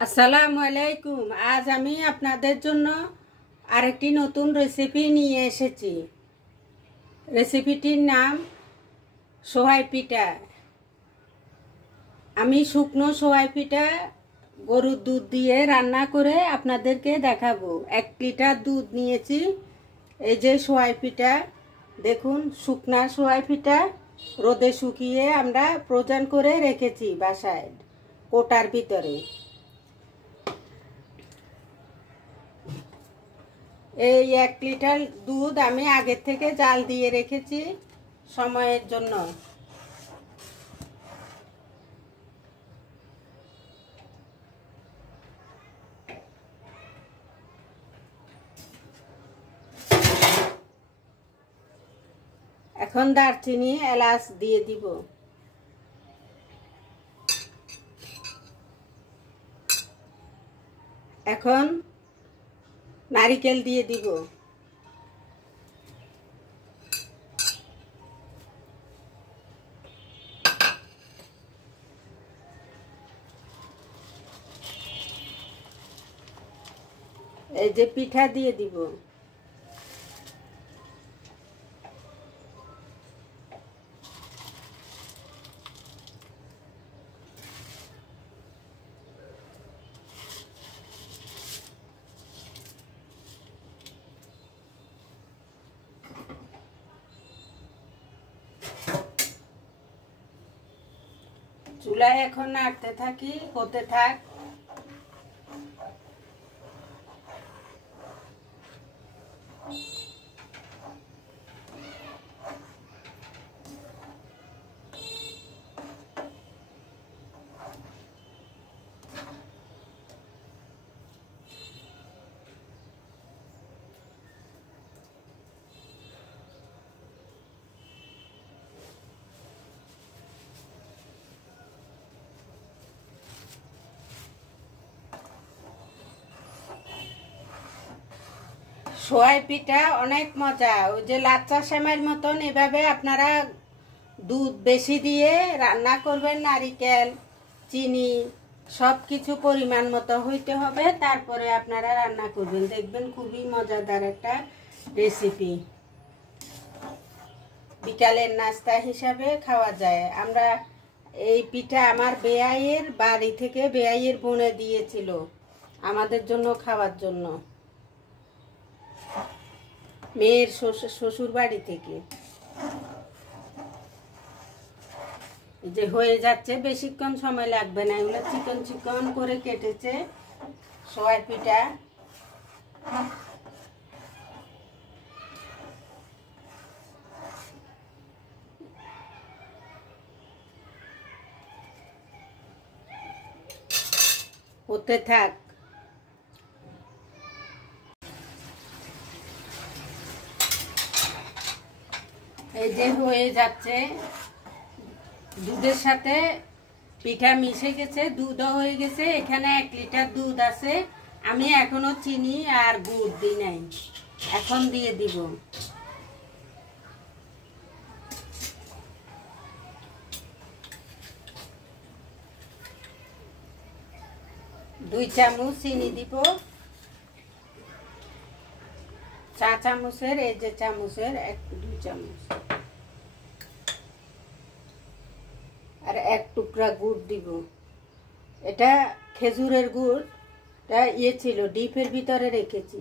আসসালামু আলাইকুম। আজ আমি আপনাদের জন্য আরেকটি নতুন রেসিপি নিয়ে এসেছি। রেসিপিটির নাম সোহাই পিঠা। আমি শুকনো সোহাই পিঠা গরুর দুধ দিয়ে রান্না করে আপনাদেরকে দেখাবো। 1 লিটার দুধ নিয়েছি। এই যে সোহাই পিঠা, দেখুন শুকনা সোহাই পিঠা রোদে শুকিয়ে আমরা ফ্রোজেন করে রেখেছি বাসায় কোটার ভিতরে। এই 1 লিটার দুধ আমি আগে থেকে জাল দিয়ে রেখেছি সময়ের জন্য। এখন দারচিনি এলাচ দিয়ে দিব। এখন নারিকেল দিয়ে দিব। এই যে পিঠা দিয়ে দিব। চুলায় এখন নাড়তে থাকি, হতে থাক। সোহাই পিঠা অনেক মজা। ওই যে লাচ্চা সেমাইয়ের মতন এভাবে আপনারা দুধ বেশি দিয়ে রান্না করবেন। নারিকেল, চিনি সব কিছু পরিমাণ মতো হইতে হবে, তারপরে আপনারা রান্না করবেন। দেখবেন খুবই মজাদার একটা রেসিপি। বিকালের নাস্তা হিসাবে খাওয়া যায়। আমরা এই পিঠা আমার বেয়াইয়ের বাড়ি থেকে বেয়াইয়ের বোনে দিয়েছিল আমাদের জন্য খাওয়ার জন্য, মেয়ের শ্বশুর বাড়ি থেকে। যে হয়ে যাচ্ছে, বেশিক্ষণ সময় লাগবে না। এগুলো চিকন চিকন করে কেটেছে সোহাই পিঠা। হতে থাক। এই যে হয়ে যাচ্ছে, দুধের সাথে পিঠা মিশে গেছে, দুধও হয়ে গেছে। এখানে 1 লিটার দুধ আছে। আমি এখনো চিনি আর গুড় দিই নাই, এখন দিয়ে দিব। দুই চামচ চিনি দিব। চা চামচের, এই যে চামচের 2 চামচ। আর 1 টুকরা গুড় দিব। এটা খেজুরের গুড়, এটা ছিল ডিপের ভিতরে রেখেছি।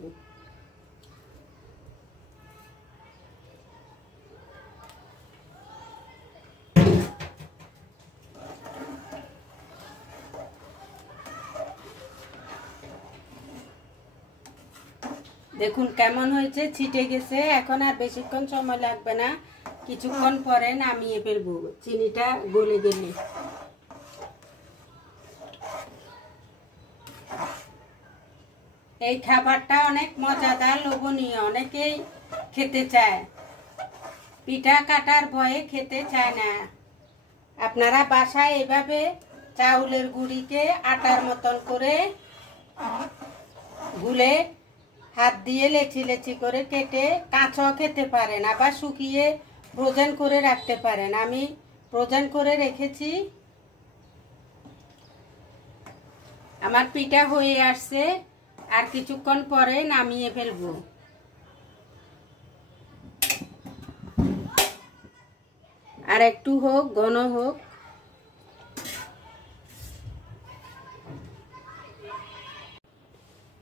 দেখুন কেমন হয়েছে, ছিটে গেছে। এখন আর বেশিক্ষণ সময় লাগবে না, কিছুক্ষণ পরে নামিয়ে ফেলবো চিনিটা গলে গেলে। এই খাবারটা অনেক মজাদার, লোভনীয়, অনেকেই খেতে চায়। পিঠা কাটার ভয়ে খেতে চায় না। আপনারা বাসায় এভাবে চাউলের গুঁড়িকে আটার মতন করে গুলে হাত দিয়ে লেচি লেচি করে কেটে কাঁচাও খেতে পারেন, আবার শুকিয়ে ফ্রোজেন করে রাখতে পারেন। আমি ফ্রোজেন করে রেখেছি। আমার পিঠা হয়ে আসছে, আর কিছুক্ষণ পরে নামিয়ে ফেলবো। আর একটু হোক, ঘন হোক।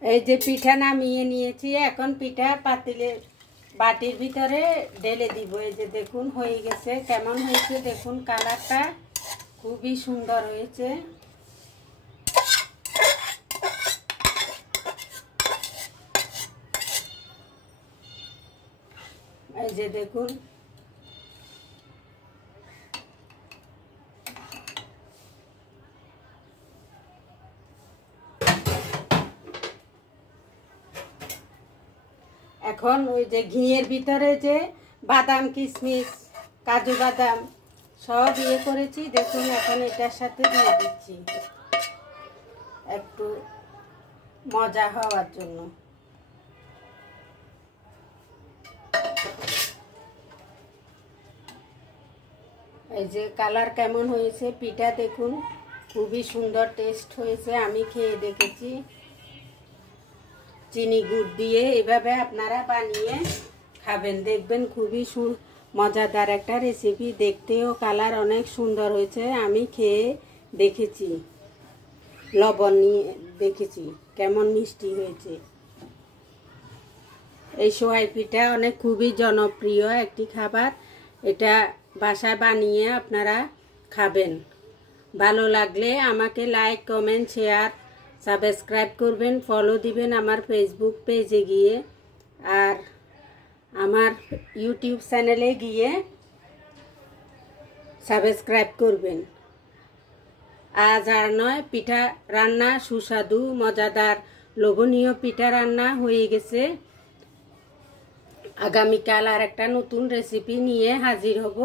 এই যে পিঠা নামিয়ে নিয়েছি, এখন পিঠা পাতিলের বাটির ভিতরে ঢেলে দিব। এই যে দেখুন হয়ে গেছে, কেমন হয়েছে দেখুন, কালারটা খুবই সুন্দর হয়েছে। এই যে দেখুন, এখন ওই যে ঘিয়ের ভিতরে যে বাদাম, কিশমিশ, কাজু বাদাম সব করেছি দেখুন, এখন এটার সাথে দিয়ে দিচ্ছি একটু মজা হওয়ার জন্য। এই যে কালার কেমন হয়েছে, পিঠা দেখুন খুবই সুন্দর টেস্ট হয়েছে, আমি খেয়ে দেখেছি। চিনি গুড় দিয়ে এভাবে আপনারা বানিয়ে খাবেন, দেখবেন খুবই মজাদার একটা রেসিপি। দেখতেও কালার অনেক সুন্দর হয়েছে, আমি খেয়ে দেখেছি, লবণ নিয়ে দেখেছি কেমন মিষ্টি হয়েছে। এই সেমাই পিঠা অনেক খুবই জনপ্রিয় একটি খাবার, এটা বাসায় বানিয়ে আপনারা খাবেন। ভালো লাগলে আমাকে লাইক, কমেন্ট, শেয়ার, সাবস্ক্রাইব করবেন, ফলো দিবেন আমার ফেসবুক পেজে গিয়ে, আর আমার ইউটিউব চ্যানেলে গিয়ে সাবস্ক্রাইব করবেন। আজ আর নয়, পিঠা রান্না সুস্বাদু, মজাদার, লোভনীয় পিঠা রান্না হয়ে গেছে। আগামীকাল আর একটা নতুন রেসিপি নিয়ে হাজির হব।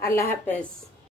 আল্লাহ হাফেজ।